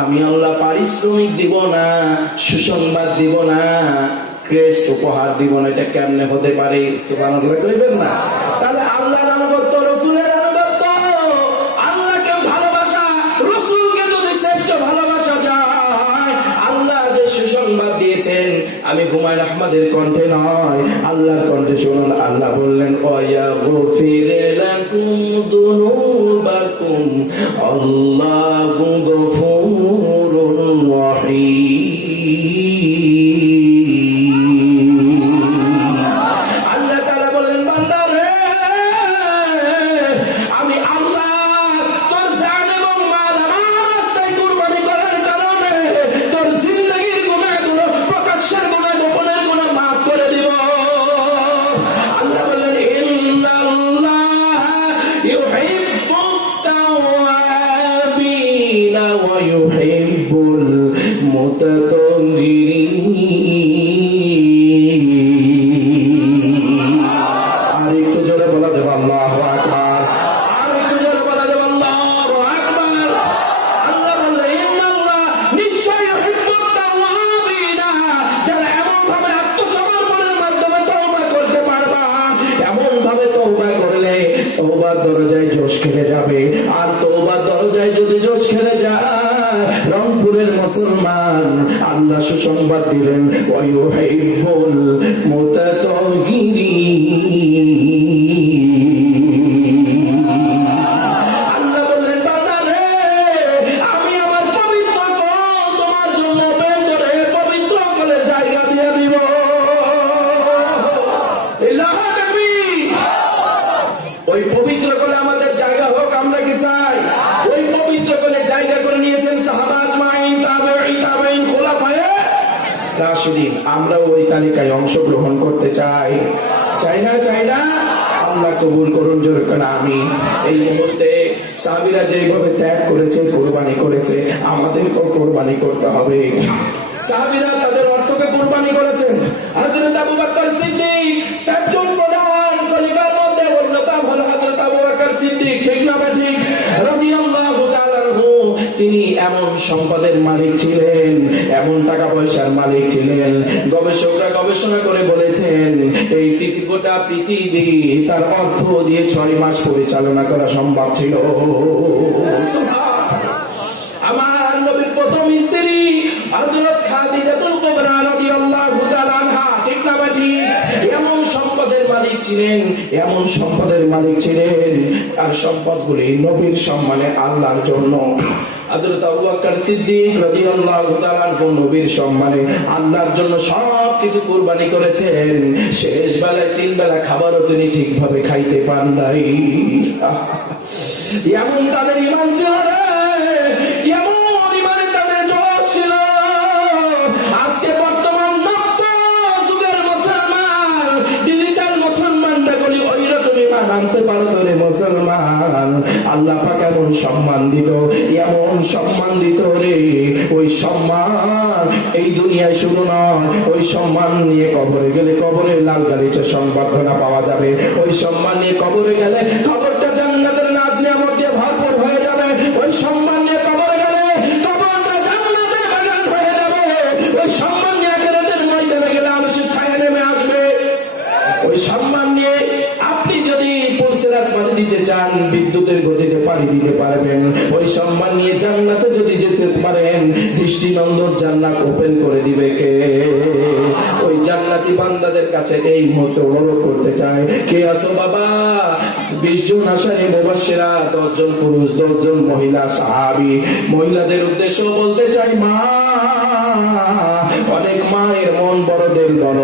আমি আল্লাহ পারিশ্রমিক দিব না, সুসংবাদ দিব না, ক্রেস্ট উপহার দিব না। এটা কেমনে হতে পারে? সুবহানাল্লাহ কইবেন না? তাহলে আল্লাহর আনুগত্য, রাসূলের আনুগত্য, আল্লাহকে ভালোবাসা, রাসূলকে যদি শ্রেষ্ঠ ভালোবাসা যায়, আল্লাহ যে সুসংবাদ দিয়েছেন, আমি হুমায়ুন আহমদের কণ্ঠে নয়, আল্লাহর কণ্ঠে শুনুন। আল্লাহ বললেন ওয়ায়াগফির লাকুম যুনুবাকুম আল্লাহু গফুরুর রহিম। আরেকটু জোরে বলা যাবে আল্লাহু আকবার, আরেকটু জোরে বলা যাবে আল্লাহু আকবার। আল্লাহ বললেন ইন্নাল্লাহ নিশ্চয়ই ইউহিব্বুত তাওয়াবিনা, যারা এমন ভাবে আত্মসমর্পণের মাধ্যমে তওবা করতে পারবা, এমন ভাবে তওবা করলে তওবার দরজায় জোশ খেলে যাবে। আর তওবার দরজায় যদি জোশ খেলে যায়, রংপুরের মুসলমান আল্লাহ সুসংবাদ দিলেন ওয়ায়ুহিব্বুল মুতাতাহহিরিন। আল্লাহ বললেন বান্দা রে, আমি আমার পবিত্র কল তোমার জন্য বের করে পবিত্র কলের জায়গা দিয়ে দিব। আল্লাহু তাকবীর। ওই পবিত্র কলে আমাদের জায়গা হোক, আমরা কি চাই? ওই পবিত্র কলে জায়গা করে নিয়েছেন সাহাবা, রাশিদিন। আমরা ওই তালিকায় অংশগ্রহণ করতে চাই, চাই না? চাই না? আল্লাহ কবুল করুন জোরে করে আমি। এই মুহূর্তে সাহাবীরা যেভাবে ত্যাগ করেছে, কুরবানি করেছে, আমাদেরকেও কুরবানি করতে হবে। সাহাবীরা তাদের অর্থকে কুরবানি করেছেন। হযরত আবু বকর সিদ্দিক, চারজন প্রধান খলিফার মধ্যে অন্যতম হলো হযরত আবু বকর সিদ্দিক, ঠিক না ঠিক? রাদিয়াল্লাহু তাআলা আনহু। তিনি এমন সম্পদের মালিক ছিলেন, এমন টাকা পয়সার মালিক ছিলেন, গবেষকরা গবেষণা করে বলেছেন এই গোটা পৃথিবী তার অর্থ দিয়ে 6 মাস পরিচালনা করা সম্ভব ছিল। আমার নবীর প্রথম স্ত্রী হযরত খাদিজাতুল কুবরা রাদিয়াল্লাহু তাআলা আনহা, ঠিক না ঠিক? এমন সম্পদের মালিক ছিলেন, এমন সম্পদের মালিক ছিলেন, আর সম্পদগুলি নবীর সম্মানে আল্লাহর জন্য। হযরত আবু বকর সিদ্দিক রাদিয়াল্লাহু তাআলা নবীর সম্মানে আল্লাহর জন্য সবকিছু কুরবানি করেছেন। শেষ বেলায় 3 বেলা খাবারও তিনি ঠিকভাবে খাইতে পান নাই। এমন তাদের ঈমান ছিল রে, এমন ঈমানে তাদের জোশ ছিল। আজকে বর্তমান যুগের মুসলমান, ডিজিটাল মুসলমানরা বলি ওই রকম ঈমান আনতে পারতো রে মুসলমান। আল্লাহ পাক এমন সম্মান দিত, এমন সম্মান দিত রে, ওই সম্মান এই দুনিয়ায় শুধু নয়, ওই সম্মান নিয়ে কবরে গেলে কবরে লাল গালিচার সংবর্ধনা পাওয়া যাবে। ওই সম্মান নিয়ে কবরে গেলে কবরটা জান্নাতের নাজ নিয়ামত দিয়ে ভরপুর হয়ে যাবে। ওই সম্মান নিয়ে কবরে গেলে কবরটা জান্নাতের বাগান হয়ে যাবে। ওই সম্মান নিয়ে আখিরাতের ময়দানে গেলে আরশের ছায়া নেমে আসবে। ওই সম্মান নিয়ে আপনি যদি পুরসিরাত পানি দিতে চান, বিদ্যুতের গতিতে পানি দিতে পারবেন। ওই সম্মান নিয়ে জান্নাতে যদি যেতে পারেন, দৃষ্টিনন্দন জান্নাত ওপেন করে দিবে কে? ওই জান্নাতি বান্দাদের কাছে এই মুহূর্তে অনুরোধ করতে চাই, কে আছো বাবা? 20 জন আশারে মুবাশশিরা, 10 জন পুরুষ, 10 জন মহিলা সাহাবী। মহিলাদের উদ্দেশ্য বলতে চাই, মা, অনেক মায়ের মন বড়দের বড়।